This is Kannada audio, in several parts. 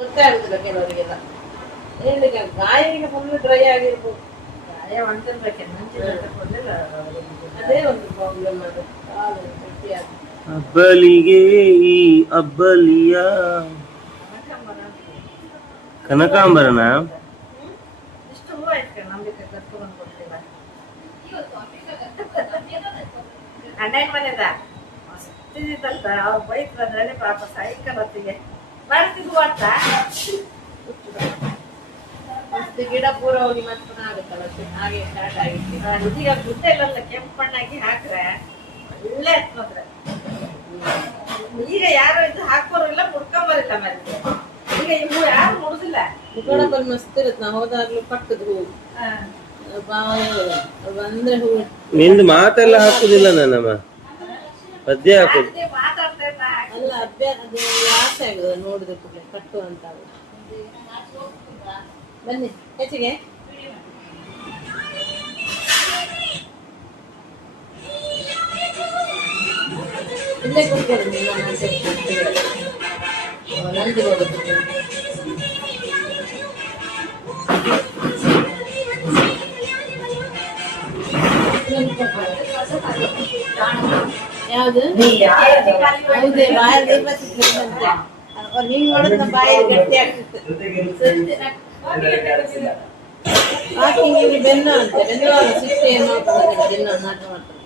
ಗೊತ್ತಾಗುದಿಲ್ಲ ಕೆಲವರಿಗೆಲ್ಲ. ಹೇಳಿಕ್ಕೆ ಗಾಯನಿಗೆ ಫುಲ್ ಡ್ರೈ ಆಗಿರ್ಬೋದು. ಗಾಯ ಹೊಂಟಿರ್ಬೇಕೆ ಅದೇ ಒಂದು ಪ್ರಾಬ್ಲಮ್. ಅದು ಕಾಲು ಗಟ್ಟಿಯಾಗಿ ಅಬ್ಬಲಿಗೆ ಈ ಅಬ್ಬಲಿಯ ಕನಕಾಂಬರನ ಇಷ್ಟು ಹೂವು ಆಯ್ತು ನಂಬಿಕೆ ಕರ್ಕೊಂಡು ಕೊಡ್ತೀವ ಅಣ್ಣನ ಮನೆದ ಮಸ್ತಿದ್ದಂತ ಅವ್ರು ಬೈಕ್ ಬಂದ್ರೆ ಪಾಪ ಸೈಕಲ್ ಹೊತ್ತಿಗೆ ಮಾಡ್ತಿದ್ವು ಅಂತ ಮಸ್ತ್ ಗಿಡ ಪೂರ ಹೋಗಿ ಮತ್ತೆ ಆಗುತ್ತಲ್ಲ ಹಾಗೆ ಸ್ಟಾರ್ಟ್ ಆಗಿತ್ತು. ಇದೀಗ ಬುದ್ಧ ಇಲ್ಲಲ್ಲ ಕೆಂಪು ಮಣ್ಣಾಗಿ ಹಾಕ್ರೆ ಒಳ್ಳೆ ಹತ್ಮದ್ರೆ. ಈಗ ಯಾರು ಇದು ಹಾಕೋರಿಲ್ಲ ಮುಡ್ಕೊಂಬರಿಲ್ಲ ಮತ್ತೆ. ಈಗ ಇವು ಯಾರು ಮುಡುದಿಲ್ಲ. ಮುಖಂಡ ಮಸ್ತ್ ಇರುತ್ತೆ. ನಾವು ಹೋದಾಗ್ಲೂ ಪಕ್ಕದ ಹೂವು ಬಂದ್ರೆ ಹೂವು. ನಿಂದು ಮಾತೆಲ್ಲ ಹಾಕುದಿಲ್ಲ ನನ್ನಮ್ಮ, ಪದ್ಯ ಹಾಕುದು. ಅಲ್ಲ ಅಭ್ಯಾಸ ಅದು ಆಸೆ ಆಗುದು ನೋಡಿದ ಕೂಡಲೇ ಕಟ್ಟು ಅಂತ. ಬನ್ನಿ ಹೆಚ್ಚಿಗೆ ಇಲ್ಲೇ ಕೂತ್ಕೊಳ್ಳಿ. ನಂದಿ ಹೋಗುತ್ತೆ ಯಾವ್ದು ಹೌದೇ ಬಾಯಲ್ಲಿ ನೀನ್ ನೋಡಿದ್ರೆ ಬಾಯಲ್ಲಿ ಗಟ್ಟಿ ಆಗ್ತಿತ್ತು. ವಾಕಿಂಗ್ ಇಲ್ಲಿ ಬೆನ್ನು ಅಂತೆ, ಬೆನ್ನು ಅಲ್ಲ ಸಿಕ್ಸ್ ಏನೋ ಬೆನ್ನು ನಾಟ ಮಾಡ್ತಾರೆ.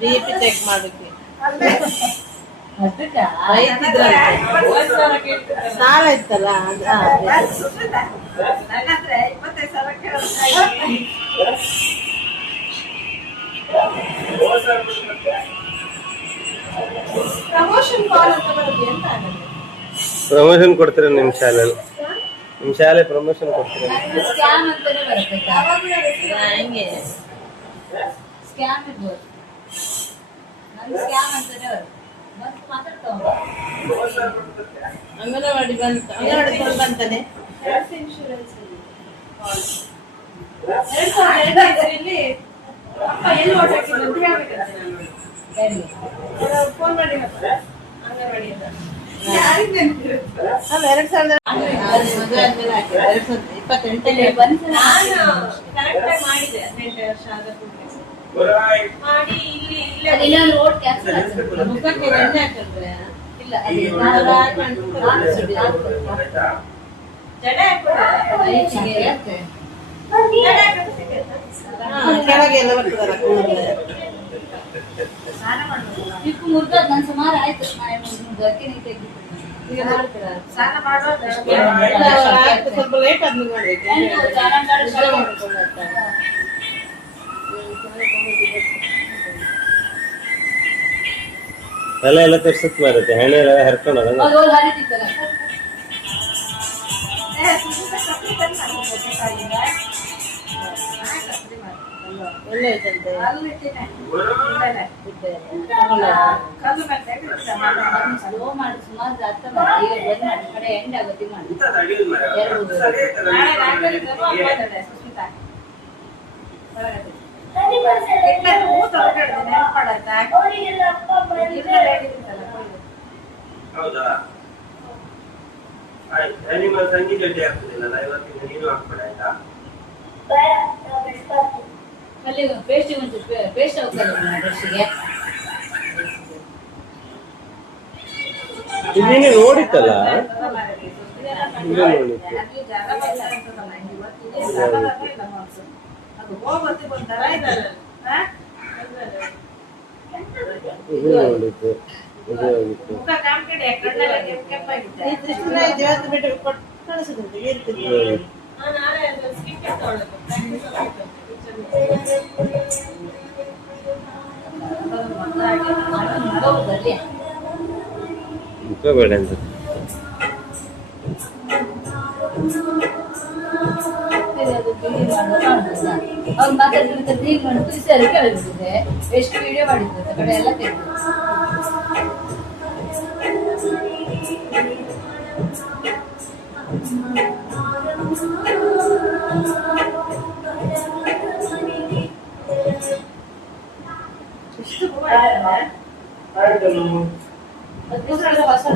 ಬಿಪಿ ಚೆಕ್ ಮಾಡಕ್ಕೆ ಸಾಲ ಇತ್ತಲ್ಲ. ಪ್ರಮೋಷನ್ ಕೊಡ್ತೀರ ನಿಮ್ ಶಾಲೆಯಲ್ಲಿ? ನಿಮ್ ಶಾಲೆ ಪ್ರಮೋಷನ್ ಕೊಡ್ತೀರ? ಅಂಗನವಾಡಿ ಬಂತ, ಅಂಗನವಾಡಿ ಬಂತಾನೆ. ಫೋನ್ ಮಾಡಿ ಅಂಗನವಾಡಿಯಿಂದ 2028 ಮಾಡಿದೆ. 18 ವರ್ಷ ಆದ ಮಾಡಿ ಇಲ್ಲಿ ಮುಖಕ್ಕೆ ಎಣ್ಣೆ ಹಾಕಿದ್ರೆ ಇಲ್ಲ ಕೆಳಗೆಲ್ಲ ಬರ್ತದಲ್ಲ ಇಪ್ಪು ಮುರ್ದದ್ ನನ್ ಸುಮಾರು ಆಯ್ತು. ಸ್ವಲ್ಪ ಲೇಟ್ ಆದ್ಮೇಲೆ ಮಾಡ್ಬೇಕು. ತಲೆ ಎಲ್ಲ ತರ್ಸತ್ ಮಾರುತ್ತೆ, ಹೆಣ್ಣೆ ಎಲ್ಲ ಹರ್ಕೊಂಡಲ್ಲ. ಒಳ್ಳೆ ಐತಂತೆ. ಸುಮಾರು ಅರ್ಥ ಮಾಡಿ ಕಡೆ ಎಂಡ್ ಆಗತ್ತಿ ಮಾಡಿ ಹೌದಾ? ನಿಮ್ಮ ತಂಗಿ ಜೊತೆ ಆಗ್ತದಿಲ್ಲ ಇವತ್ತಿನ ನೀನು ಹಾಕ್ಬೇಡ ಆಯ್ತಾ? ಅಲ್ಲಿ ಪೇಸ್ಟ್ ಪೇಸ್ಟ್ ಹೋಗ್ತದೆ ಡ್ರೆಸ್ಸಿಗೆ. ಇದೀನಿ ನೋಡಿತ್ತಲ್ಲ, ಬೇಡ ಅಂತ ಅವ್ರು ಮಾತಾಡ್ತಿರ್ತಾರೆ. ಈಗ ಮಾಡಿದ್ದು ಸರಿ ಕೇಳಿಬಿಟ್ಟಿದೆ, ಎಷ್ಟು ವಿಡಿಯೋ ಮಾಡಿದ್ರು ಕಡೆ ಎಲ್ಲ ತೆಗೆದು ಇಷ್ಟು ಹೂವ ಇದೆ. ಹೊಸ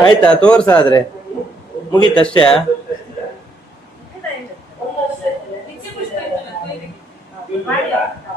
ಆಯ್ತಾ ತೋರ್ಸ ಆದ್ರೆ ಮುಗೀತಷ್ಟೇ